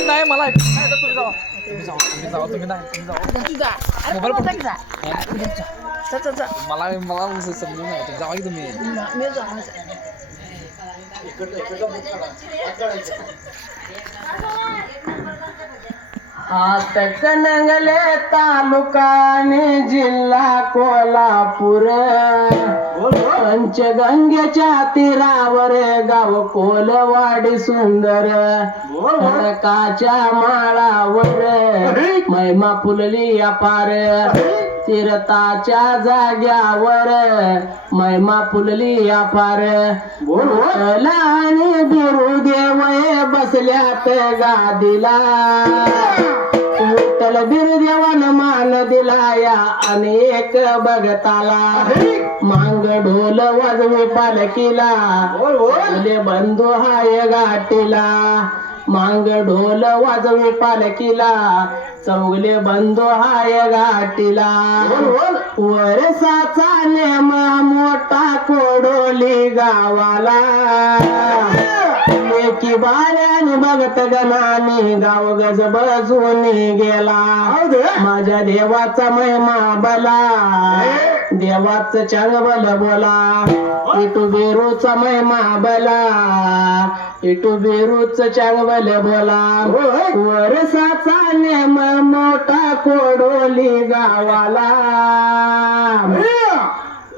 नाही मला तुम्ही जावा तुम्ही मला समजून नाही जावा की तुम्ही कनंगले तालुकाने जिल्हा कोल्हापूर पंचगंगेच्या तीरावर गाव कोलवाडी सुंदर काच्या माळावर महिमा फुलली अपार तीर्थाच्या जाग्यावर महिमा फुलली अपार आणि बिरू देवय बसल्यात गादीला विठ्ठल बिरदेवान मान दिला या अनेक भगताला मांग ढोल वाजवे पालखीला बंधू हाय गाठीला मांग ढोल वाजवे पालखीला चौगले बंधू हाय गाठीला वरसाचा नेम मोठा कोडोली गावाला लेकी बाळ्याने बघत गणाने गाव गज बजून गेला माझ्या देवाचा महिमा बला देवाचं चांगल बोला इटू बेरूचा महिमा बला इटू बेरूच चांगल बोला वरसाचा नेम मोठा कोडोली गावाला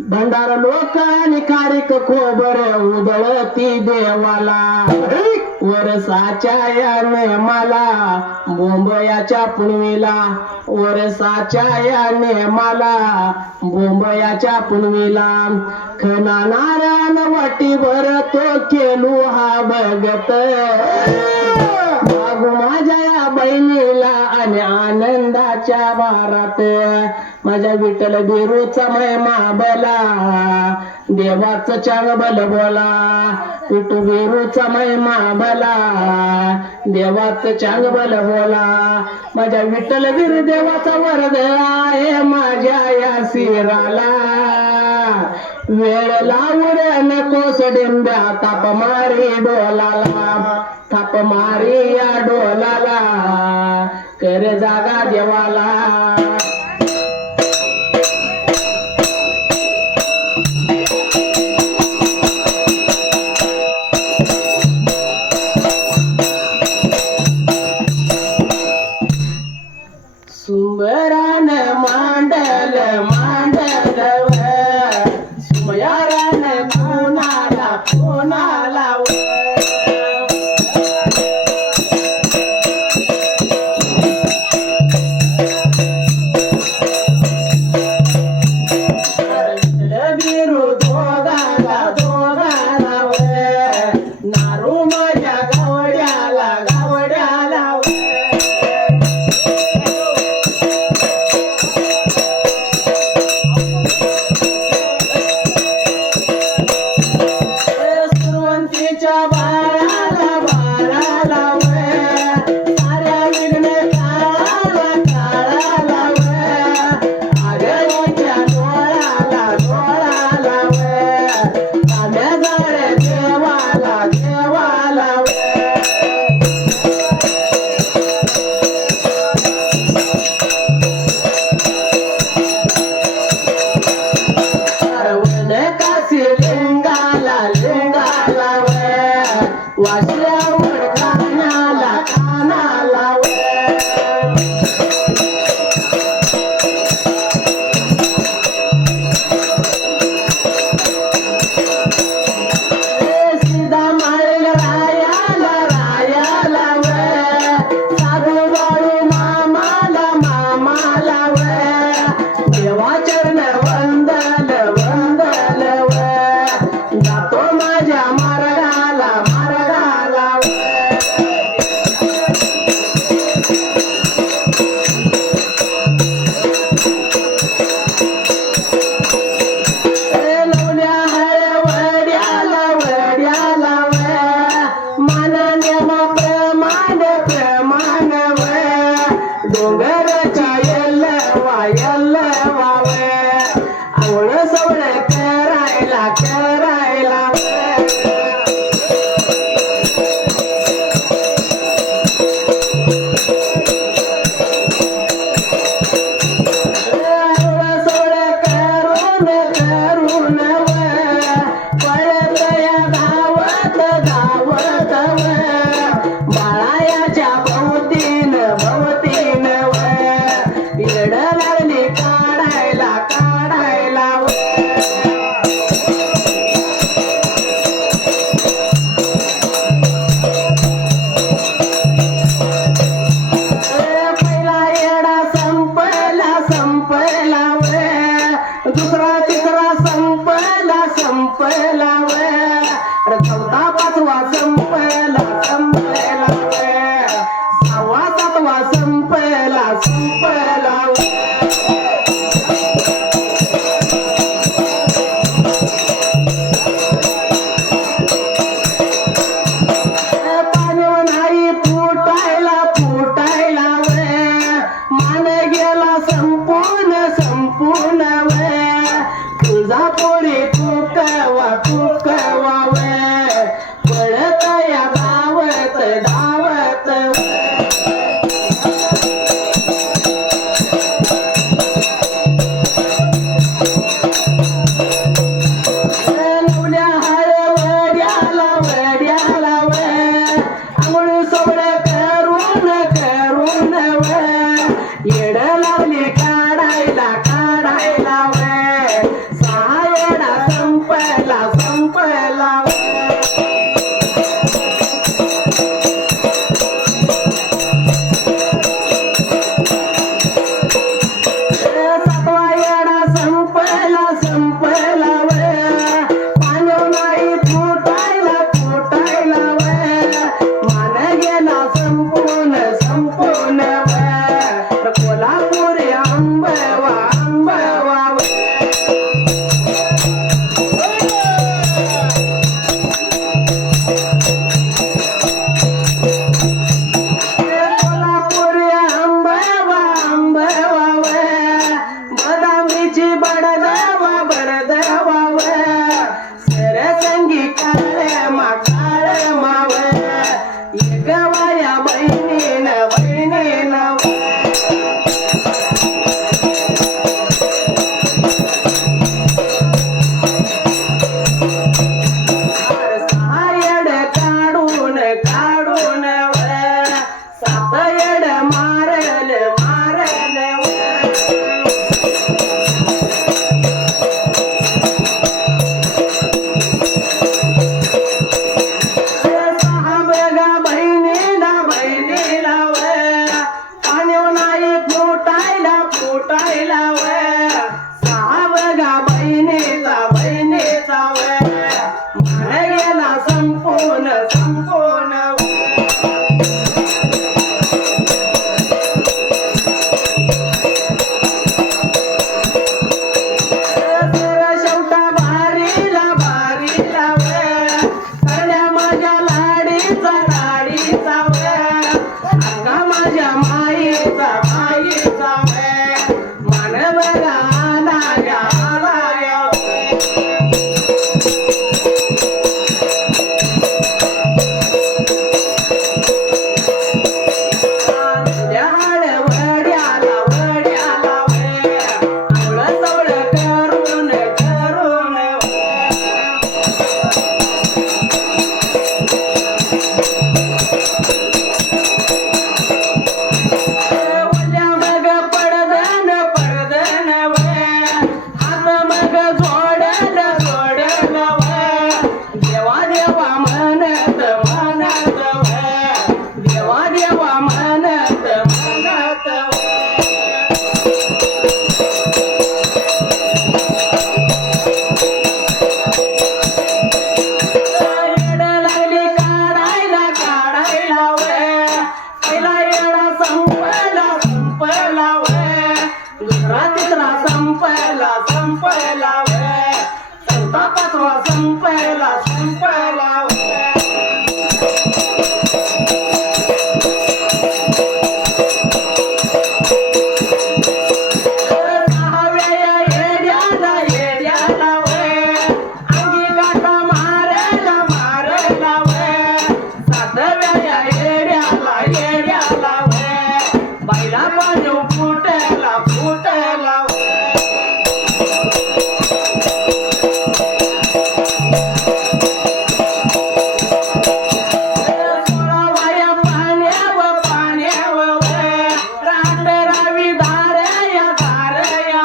भंडार लोक आणि कारिक खोबर उदळती देवाला वरसाच्या याने मला बोंबयाच्या पुनवीला वरसाच्या याने मला बोंबयाच्या पुनवीला खना नारायण वाटीभर तो केलू हा भगत मागू माझ्या या बहिणीला आणि आनंदाच्या भारात माझ्या विठ्ठल बिरूचा महिमा बला देवाचं चांगल बोला विठू बिरूचा महिमा बला देवाचं चांगल बोला माझ्या विठ्ठल बिरू देवाचा वरद आहे माझ्या या शिराला वेळ लावून नकोस डिंब्या ताप मारी डोलाला थाप मारी या डोलाला कर जागा देवाला सुंबरान मांडल मांडल सुमयारान कोणाला कोणाला बिरू दोगाला दोगाला नारू माझ्या गावड्याला गावड्याला सुरवंतीच्या बाळाला बाळाला साऱ्या विघ्न काळाला काळाला आगळीच्या डोळाला डोळाला तांब्या जाळे देवाला देवाला काशी लिंगाला लिंगाला वाशल्यावर कानाला कानाला सीधा माळील रायाला रायाला साधू बाळू मामाला मामाला देवा चरण वंदल वंदल जातो माझ्या मार्गाला मार्गाला लवल्या हळवड्याला वड्याला मानान्यमा प्रमाण प्रमाण डोंगरच्या यल्लवा यल्लवा आवड सवड करायला संपला पाणी नाही फुटायला फुटायला मान गेला संपूर्ण संपूर्ण तुझा पोरी तुकवा तुकवा पळत या धावत धावत नवल्या हळवड्याला वड्याला आंघोळ सोड करून करून येड लावली काढायला काढायला सायडा संपला संपला सातवा येडा संपला संपला पाणी नाही फुटायला फुटायला मान गेला संपूर्ण संपूर्ण कोल्हापुरी आंबवा आंबवा कोल्हापुरी आंबवा आंबवा बदामीची बडदवा बडदवा सरसंगी काळे माव एक वाया बहिणीन बहिणीन सायड काढून काढून सात येड मारल मारल सहा बघा बहिणीला बहिणीला पाणी नाही फुटायला फुटायला सहा बघा बहिणीचा बहिणीचा मान गेला संपूर्ण संपूर्ण शेवटा भारीला भारीला करण्या माझ्या लाडीचा लाडीचा अक्का माझ्या माईचा माईचा मान बघा आलाया आलाया वड्याला वड्याला आवळ सवळ करून करून उद्या मग पडदन पडदन हात मग जोडल जोडल देवा देवा म्हणत म्हणत देवा देवा म्हणत म्हणत येड लागली काढायला काढायला पहिला येडा संपला संपला दुसरा तिसरा संपला संपला चौथा पाचवा संपला संपला सहाव्या येड्याला येड्याला अंगी काटा मारायला मारायला सातव्या येड्याला येड्याला बाईला बाजू फुटायला फुटायला सोळाव्या पाण्यावर पाण्यावर रात रावी धारया धारया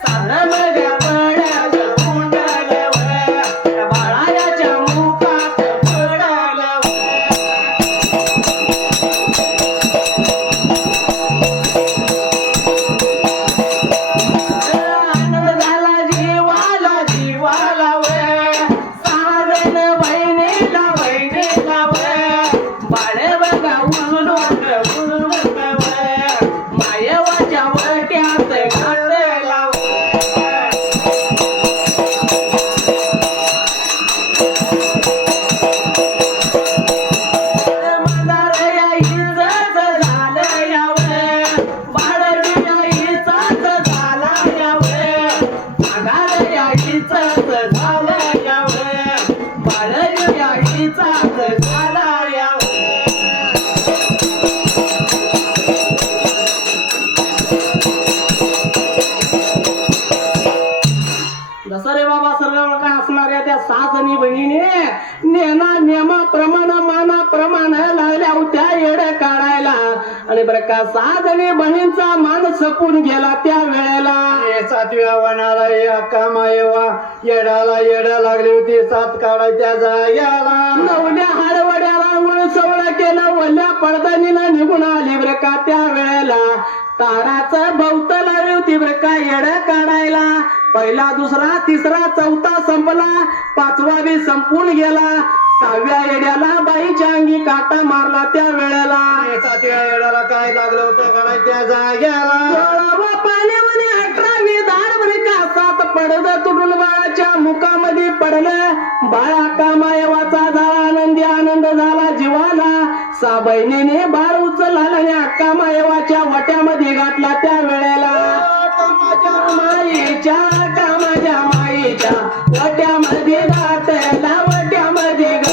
साधं पडलं कुंडलं बाळाच्या मुखात पडलं का 6 जणी बहिणींचा मान सपून गेला त्या वेळेला 7व्या वनाला एका मायवा येडाला येडा लागली होती 7 काढायच्या जाग्याला 9व्या हाडवड्याला अंघोळ सवळ केलं वल्ल्या पडदानीनं निघून आली बरं का त्या वेळेला ताराचं भवत लावली होती बरं का येड काढायला पहिला दुसरा तिसरा चौथा संपला 5वा बी संपून गेला 6व्या येड्याला बाईच्या अंगी काटा मारला त्या वेळेला 7व्या येडाला काय लागलं होतं काढायच्या जाग्याला 16वा पाण्यामध्ये 18वी धार बरं का 7 पडद तुटून बाळाच्या मुखामध्ये पडलं बाळा कामायवाचा झाला आनंदी आनंद झाला जीवाला 6 बहिणीने बाळ उचलला आणि अक्का मायवाच्या वट्यामध्ये घातला त्या वेळेला माईच्या कामाच्या माईच्या वट्यामध्ये घातला वट्यामध्ये घातला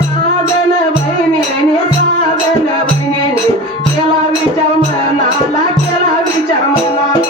साधन बहिणीने केला विचार मनाला केला विचार मनाला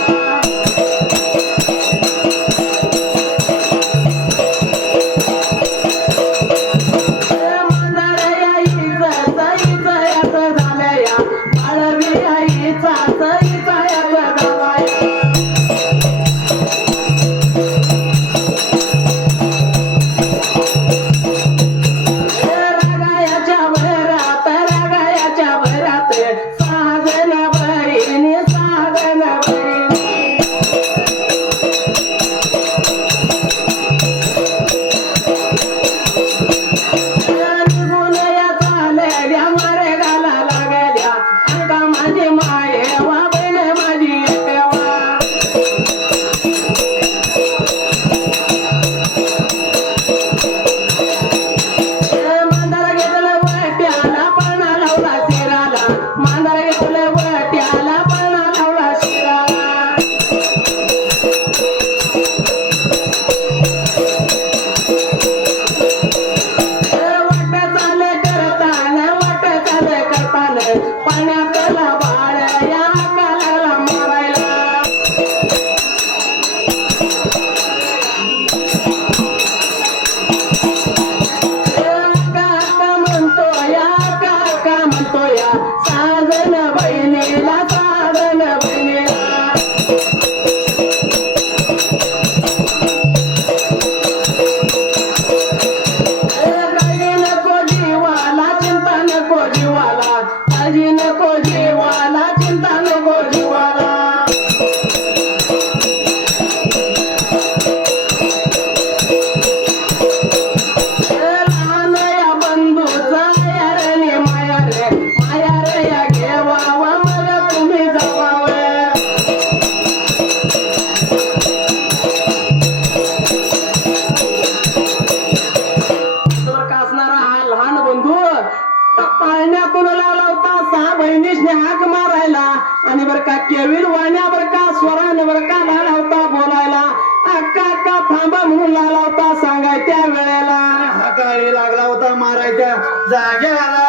पाळण्यातून लावला होता 6 बहिणीसने हाक मारायला आणि बर का केविल वाण्या बर का स्वराने बर का लावला होता बोलायला अक्का अक्का थांबा म्हणून लावला होता सांगाय त्या वेळेला हाकाळी लागला होता मारायच्या जाग्याला